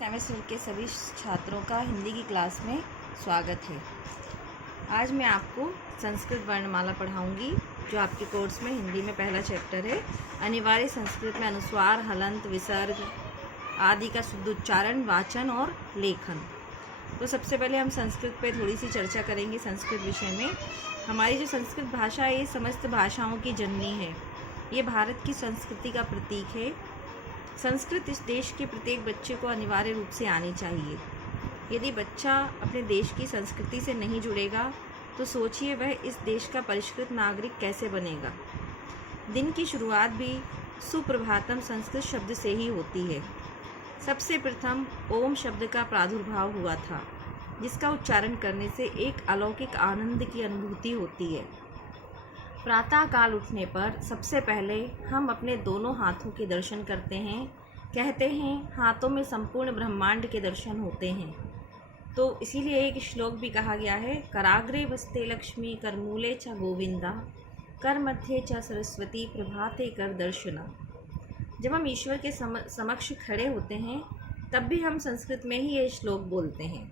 Semester के सभी छात्रों का हिंदी की क्लास में स्वागत है। आज मैं आपको संस्कृत वर्णमाला पढ़ाऊंगी, जो आपके कोर्स में हिंदी में पहला चैप्टर है। अनिवार्य संस्कृत में अनुस्वार, हलंत, विसर्ग आदि का शुद्ध उच्चारण, वाचन और लेखन। तो सबसे पहले हम संस्कृत पे थोड़ी सी चर्चा करेंगे। संस्कृत विषय में हमारी जो संस्कृत भाषा है, ये समस्त भाषाओं की जननी है। ये भारत की संस्कृति का प्रतीक है। संस्कृत इस देश के प्रत्येक बच्चे को अनिवार्य रूप से आनी चाहिए। यदि बच्चा अपने देश की संस्कृति से नहीं जुड़ेगा तो सोचिए वह इस देश का परिष्कृत नागरिक कैसे बनेगा। दिन की शुरुआत भी सुप्रभातम संस्कृत शब्द से ही होती है। सबसे प्रथम ओम शब्द का प्रादुर्भाव हुआ था, जिसका उच्चारण करने से एक अलौकिक आनंद की अनुभूति होती है। प्रातः काल उठने पर सबसे पहले हम अपने दोनों हाथों के दर्शन करते हैं। कहते हैं हाथों में संपूर्ण ब्रह्मांड के दर्शन होते हैं। तो इसीलिए एक श्लोक भी कहा गया है, कराग्रे वस्ते लक्ष्मी करमूले च गोविंदा कर मध्य च सरस्वती प्रभाते कर दर्शना। जब हम ईश्वर के समक्ष खड़े होते हैं तब भी हम संस्कृत में ही ये श्लोक बोलते हैं।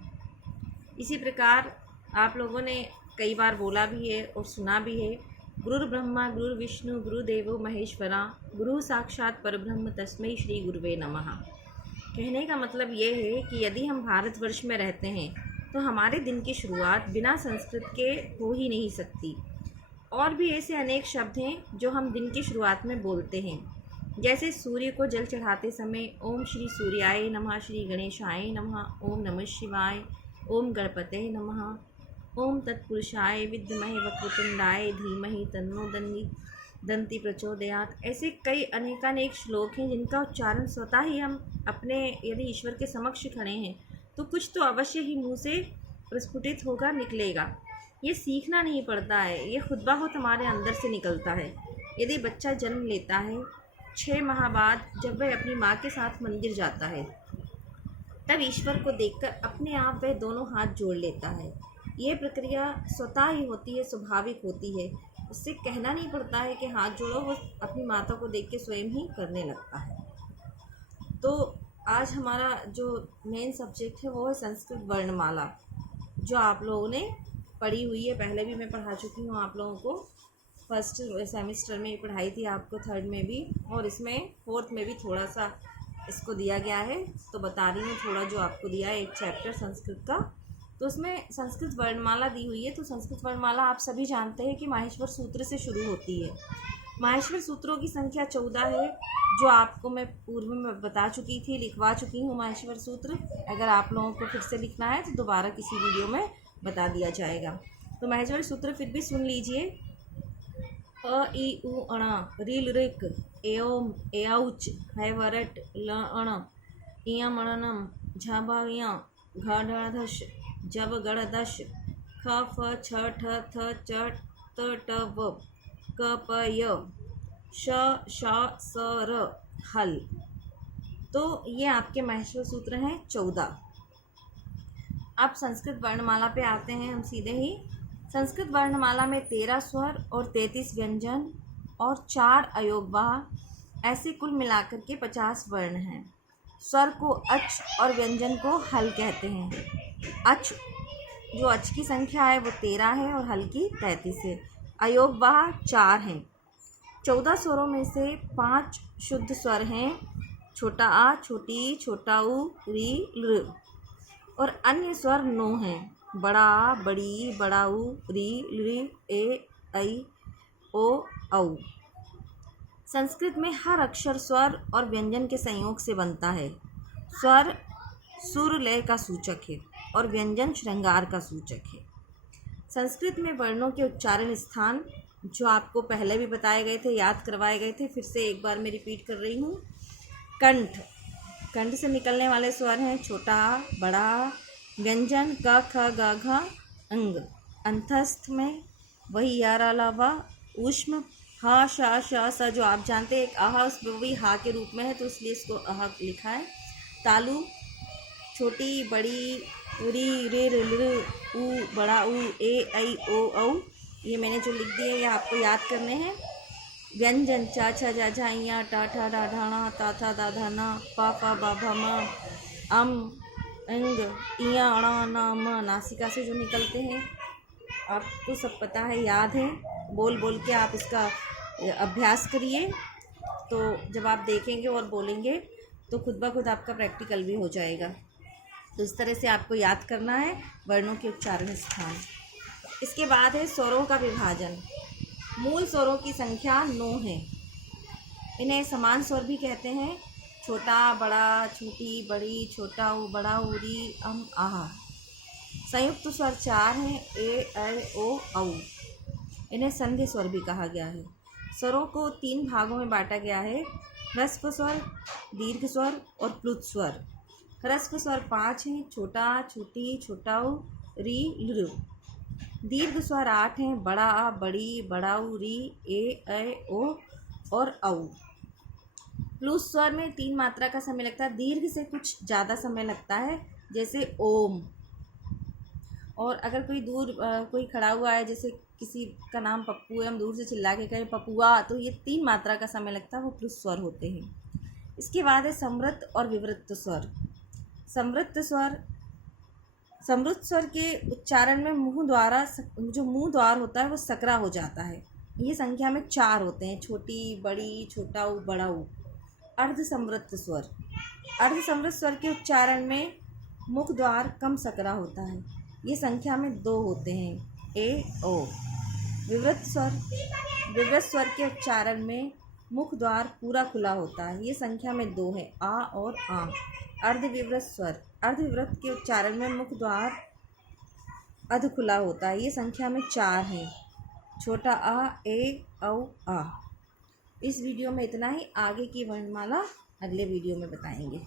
इसी प्रकार आप लोगों ने कई बार बोला भी है और सुना भी है, गुरुर् ब्रह्मा गुरुर्विष्णु गुरुदेवो महेश्वरा गुरु साक्षात परब्रह्म तस्मै श्री गुरुवे नमः। कहने का मतलब ये है कि यदि हम भारतवर्ष में रहते हैं तो हमारे दिन की शुरुआत बिना संस्कृत के हो ही नहीं सकती। और भी ऐसे अनेक शब्द हैं जो हम दिन की शुरुआत में बोलते हैं, जैसे सूर्य को जल चढ़ाते समय ओम श्री सूर्याय नमः, श्री गणेशाय नमः, ओम नमः शिवाय, ओम गणपते नमः, ओम तत्पुरुषाय विद्महे वक्रतुंडाय धीमहि तन्नो दंती प्रचोदयात्। ऐसे कई अनेकानेक श्लोक हैं जिनका उच्चारण स्वतः ही हम अपने यदि ईश्वर के समक्ष खड़े हैं तो कुछ तो अवश्य ही मुँह से प्रस्फुटित होगा, निकलेगा। ये सीखना नहीं पड़ता है, ये खुद ब खुद हमारे अंदर से निकलता है। यदि बच्चा जन्म लेता है 6 माह बाद, जब वह अपनी माँ के साथ मंदिर जाता है, तब ईश्वर को देखकर अपने आप वह दोनों हाथ जोड़ लेता है। ये प्रक्रिया स्वतः ही होती है, स्वाभाविक होती है। उससे कहना नहीं पड़ता है कि हाथ जोड़ो, वो अपनी माता को देख के स्वयं ही करने लगता है। तो आज हमारा जो मेन सब्जेक्ट है वो है संस्कृत वर्णमाला, जो आप लोगों ने पढ़ी हुई है। पहले भी मैं पढ़ा चुकी हूँ आप लोगों को। फर्स्ट सेमेस्टर में पढ़ाई थी आपको, थर्ड में भी, और इसमें फोर्थ में भी थोड़ा सा इसको दिया गया है। तो बता रही हूँ थोड़ा जो आपको दिया है, एक चैप्टर संस्कृत का। तो उसमें संस्कृत वर्णमाला दी हुई है। तो संस्कृत वर्णमाला आप सभी जानते हैं कि माहेश्वर सूत्र से शुरू होती है। माहेश्वर सूत्रों की संख्या 14 है, जो आपको मैं पूर्व में बता चुकी थी, लिखवा चुकी हूँ माहेश्वर सूत्र। अगर आप लोगों को फिर से लिखना है तो दोबारा किसी वीडियो में बता दिया जाएगा। तो माहेश्वर सूत्र फिर भी सुन लीजिए। अ इ उ अण रील ऋक एओम एऔच हैवरट ल अण इयम अणनम झ घ जब गणदश ख फ छ ठ थ च त ट व क प य श श स र हल। तो ये आपके माहेश्वर सूत्र हैं 14। अब संस्कृत वर्णमाला पे आते हैं हम सीधे ही। संस्कृत वर्णमाला में 13 स्वर और 33 व्यंजन और 4 अयोगवाह, ऐसे कुल मिलाकर के 50 वर्ण हैं। स्वर को अच और व्यंजन को हल कहते हैं। अच, जो अच की संख्या है वो 13 है और हल की 33 है। अयोगवाह 4 हैं। 14 स्वरों में से 5 शुद्ध स्वर हैं, छोटा आ, छोटी ई, छोटा ऊ, री, लृ। और अन्य स्वर 9 हैं, बड़ा आ, बड़ी ई, बड़ा ऊ, री, लृ, ए, ऐ, ओ, औ। संस्कृत में हर अक्षर स्वर और व्यंजन के संयोग से बनता है। स्वर सुर लय का सूचक है और व्यंजन श्रृंगार का सूचक है। संस्कृत में वर्णों के उच्चारण स्थान जो आपको पहले भी बताए गए थे, याद करवाए गए थे, फिर से एक बार मैं रिपीट कर रही हूँ। कंठ, कंठ से निकलने वाले स्वर हैं छोटा आ, बड़ा आ। व्यंजन क ख ग घ अंग। अंतस्थ में वही यार अलावा ऊष्म हा शा श स, जो आप जानते हैं एक आहा उस वही हा के रूप में है, तो इसलिए इसको आहा लिखा है। तालु, छोटी बड़ी, री रे ऋ ऊ, बड़ा ऊ, ए ऐ ओ औ। ये मैंने जो लिख दिए ये आपको याद करने हैं। व्यंजन चा छा जा झा इया टा ठा डा ढाणा ता था दा धा ना पा फा बा भा मा अम, अंग, इया, अणा, ना, म नासिका से जो निकलते हैं, आपको सब पता है, याद है। बोल बोल के आप इसका अभ्यास करिए, तो जब आप देखेंगे और बोलेंगे तो खुद ब खुद आपका प्रैक्टिकल भी हो जाएगा। तो इस तरह से आपको याद करना है वर्णों के उच्चारण स्थान। इसके बाद है स्वरों का विभाजन। मूल स्वरों की संख्या 9 है। इन्हें समान स्वर भी कहते हैं। छोटा, बड़ा, छोटी, बड़ी, छोटा ऊ, बड़ा ऊ, री, अम, आहा। संयुक्त स्वर 4 हैं, ए, ऐ, ओ, औ। इन्हें संधि स्वर भी कहा गया है। स्वरों को 3 भागों में बांटा गया है: ह्रस्व स्वर, दीर्घ स्वर और प्लुत स्वर। ह्रस्व स्वर 5 हैं: छोटा, छोटी, छोटा ऊ, री, लृ। दीर्घ स्वर 8 हैं: बड़ा आ, बड़ी, बड़ा ऊ, री, ए, ऐ, ओ और औ। प्लुत स्वर में 3 मात्रा का समय लगता है। दीर्घ से कुछ ज़्यादा समय लगता है, जैसे ओम। और अगर कोई दूर कोई खड़ा हुआ है, जैसे किसी का नाम पप्पू है, हम दूर से चिल्ला के कहें पपुआ, तो ये 3 मात्रा का समय लगता है, वो प्लुत स्वर होते हैं। इसके बाद है समृद्ध और विवृत स्वर। समृद्ध स्वर के उच्चारण में मुंह द्वारा जो मुंह द्वार होता है वो सकरा हो जाता है। ये संख्या में 4 होते हैं: छोटी, बड़ी, छोटा ऊ, बड़ा ऊ। अर्ध समृद्ध स्वर। अर्ध समृद्ध स्वर के उच्चारण में मुख द्वार कम सकरा होता है। ये संख्या में 2 होते हैं: ए, ओ। विवृत स्वर के उच्चारण में मुख द्वार पूरा खुला होता है। ये संख्या में 2 है: आ और आ। अर्धविवृत स्वर। अर्धविवृत के उच्चारण में मुख द्वार अध खुला होता है। ये संख्या में 4 है: छोटा आ, ए, औ, आ। इस वीडियो में इतना ही। आगे की वर्णमाला अगले वीडियो में बताएंगे।